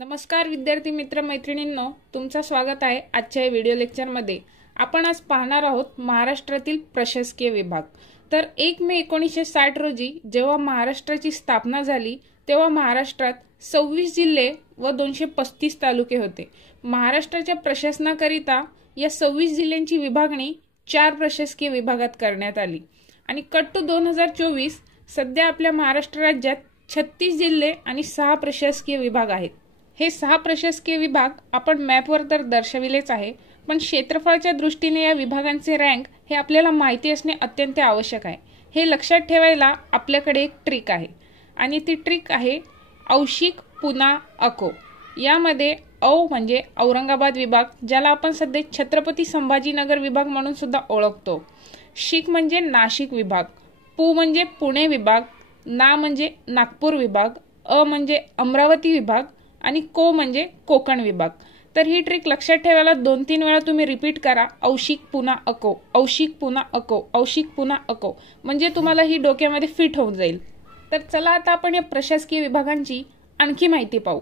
नमस्कार विद्यार्थी मित्र मैत्रिणींनो, तुमचं स्वागत आहे आजच्या व्हिडिओ लेक्चरमध्ये। आपण आज पाहणार आहोत महाराष्ट्रातील प्रशासकीय विभाग। तर 1 मे 1960 रोजी जेव्हा महाराष्ट्राची स्थापना झाली तेव्हा महाराष्ट्रात 26 जिल्हे व 235 तालुके होते। महाराष्ट्राच्या प्रशासनाकरिता या 26 जिल्ह्यांची विभागणी 4 प्रशासकीय विभागात करण्यात आली आणि कट टू 2024 सध्या आपल्या महाराष्ट्र राज्यात 36 जिल्हे आणि 6 प्रशासकीय विभाग आहेत। हे 6 प्रशासकीय विभाग आपण मॅपवर तर दर्शविलेच आहे, पण क्षेत्रफळाच्या दृष्टीने या विभागांचे रँक हे आपल्याला माहिती असणे अत्यंत आवश्यक आहे। हे लक्षात ठेवायला आपल्याकडे एक ट्रिक आहे आणि ती ट्रिक आहे औशिक पुना अको। यामध्ये औ म्हणजे औरंगाबाद विभाग, ज्याला आपण सध्या छत्रपती संभाजीनगर विभाग म्हणून सुद्धा ओळखतो। शिक म्हणजे नाशिक विभाग, पु म्हणजे पुणे विभाग, ना म्हणजे नागपूर विभाग, अ म्हणजे अमरावती विभाग आणि को म्हणजे कोकण विभाग। तर ही ट्रिक लक्षात ठेवायला 2-3 वेळा तुम्ही रिपीट करा, औशिक पुना अको, औशिक पुना अको, औशिक पुना अको, म्हणजे तुम्हाला ही डोक्यामध्ये फिट होऊन जाईल। तर चला आता आपण या प्रशासकीय विभागांची आणखी माहिती पाहू।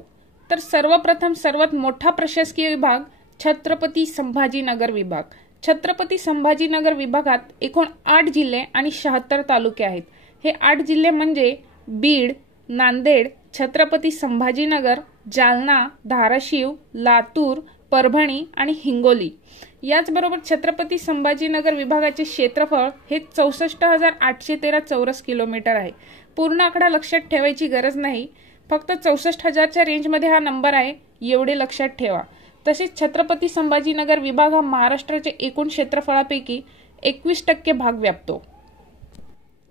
तर सर्वप्रथम सर्वात मोठा प्रशासकीय विभाग छत्रपती संभाजीनगर विभाग। छत्रपती संभाजीनगर विभागात एकूण 8 जिल्हे आणि 76 तालुके आहेत। हे 8 जिल्हे म्हणजे बीड, नांदेड, छत्रपती संभाजीनगर, जालना, धाराशिव, लातूर, परभणी आणि हिंगोली। याचबरोबर छत्रपती संभाजीनगर विभागाचे क्षेत्रफळ हे 64,813 चौरस किलोमीटर आहे। पूर्ण आकडा लक्षात ठेवायची गरज नाही, फक्त 64,000च्या रेंजमध्ये हा नंबर आहे एवढे लक्षात ठेवा। तसेच छत्रपती संभाजीनगर विभाग हा महाराष्ट्राच्या एकूण क्षेत्रफळापैकी 21% भाग व्यापतो।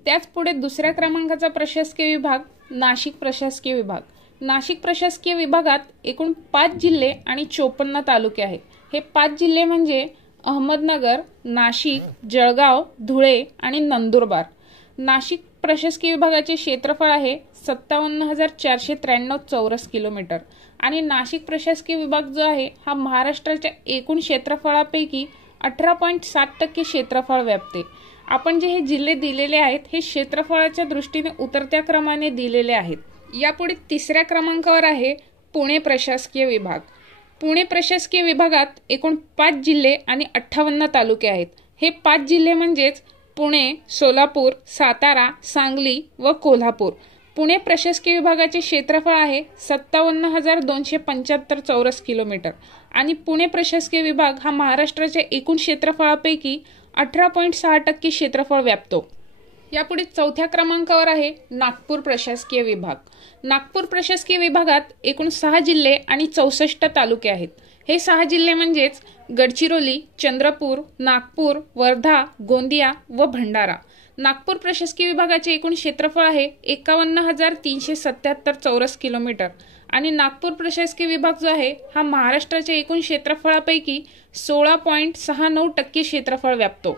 त्याच पुढे दुसऱ्या क्रमांकाचा प्रशासकीय विभाग नाशिक प्रशासकीय विभाग। नाशिक प्रशासकीय विभागात एकूण 5 जिल्हे आणि 54 तालुके आहेत। हे 5 जिल्हे म्हणजे अहमदनगर, नाशिक, जळगाव, धुळे आणि नंदुरबार। नाशिक प्रशासकीय विभागाचे क्षेत्रफळ आहे 57,493 चौरस किलोमीटर आणि नाशिक प्रशासकीय विभाग जो आहे हा महाराष्ट्राच्या एकूण क्षेत्रफळापैकी 18.7% क्षेत्रफळ व्यापते। आपण जे हे जिल्हे दिलेले आहेत हे क्षेत्रफळाच्या दृष्टीने उतरत्या क्रमाने दिलेले आहेत। यापुढे तिसऱ्या क्रमांकावर आहे पुणे प्रशासकीय विभाग। पुणे प्रशासकीय विभागात एकूण 5 जिल्हे आणि 58 तालुके आहेत। हे 5 जिल्हे म्हणजेच पुणे, सोलापूर, सातारा, सांगली व कोल्हापूर। पुणे प्रशासकीय विभागाचे क्षेत्रफळ आहे 57,275 चौरस किलोमीटर आणि पुणे प्रशासकीय विभाग हा महाराष्ट्राच्या एकूण क्षेत्रफळापैकी 18.6% क्षेत्रफळ व्यापतो। यापुढे चौथ्या क्रमांकावर आहे नागपूर प्रशासकीय विभाग। नागपूर प्रशासकीय विभागात एकूण 6 जिल्हे आणि 64 तालुके आहेत। हे 6 जिल्हे म्हणजेच गडचिरोली, चंद्रपूर, नागपूर, वर्धा, गोंदिया व भंडारा। नागपूर प्रशासकीय विभागाचे एकूण क्षेत्रफळ आहे 51,377 चौरस किलोमीटर आणि नागपूर प्रशासकीय विभाग जो आहे हा महाराष्ट्राच्या एकूण क्षेत्रफळापैकी 16.69% क्षेत्रफळ व्यापतो।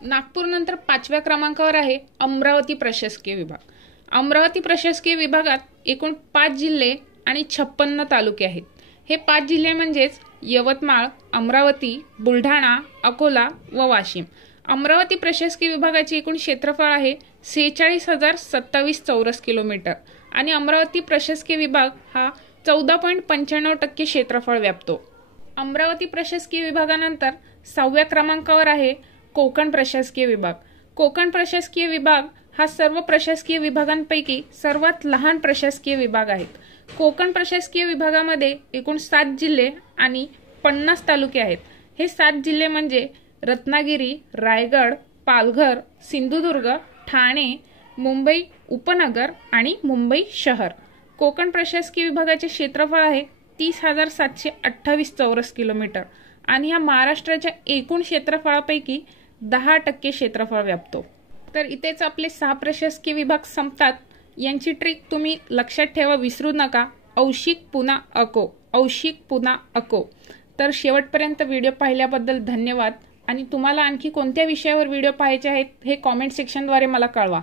नागपूर नंतर 5व्या क्रमांकावर आहे अमरावती प्रशासकीय विभाग। अमरावती प्रशासकीय विभागात एकूण 5 जिल्हे आणि 56 तालुके आहेत। हे 5 जिल्हे म्हणजेच यवतमाळ, अमरावती, बुलढाणा, अकोला व वाशिम। अमरावती प्रशासकीय विभागाचे एकूण क्षेत्रफळ आहे 46,027 चौरस किलोमीटर आणि अमरावती प्रशासकीय विभाग हा 14.95% क्षेत्रफळ व्यापतो। अमरावती प्रशासकीय विभागानंतर 6व्या क्रमांकावर आहे कोकण प्रशासकीय विभाग। कोकण प्रशासकीय विभाग हा सर्व प्रशासकीय विभागांपैकी सर्वात लहान प्रशासकीय विभाग आहे। कोकण प्रशासकीय विभागामध्ये एकूण 7 जिल्हे आणि 50 तालुके आहेत। हे 7 जिल्हे म्हणजे रत्नागिरी, रायगड, पालघर, सिंधुदुर्ग, ठाणे, मुंबई उपनगर आणि मुंबई शहर। कोकण प्रशासकीय विभागाचे क्षेत्रफळ आहे 30,728 चौरस किलोमीटर आणि हा महाराष्ट्राच्या एकूण क्षेत्रफळापैकी 10% क्षेत्रफळ व्यापतो। तर इथेच आपले 6 प्रशासकीय विभाग संपतात। यांची ट्रिक तुम्ही लक्षात ठेवा, विसरू नका, औशिक पुना अको, औशिक पुना अको। तर शेवटपर्यंत व्हिडिओ पाहिल्याबद्दल धन्यवाद आणि तुम्हाला आणखी कोणत्या विषयावर व्हिडिओ पाहायचे आहेत हे कमेंट सेक्शनद्वारे मला कळवा।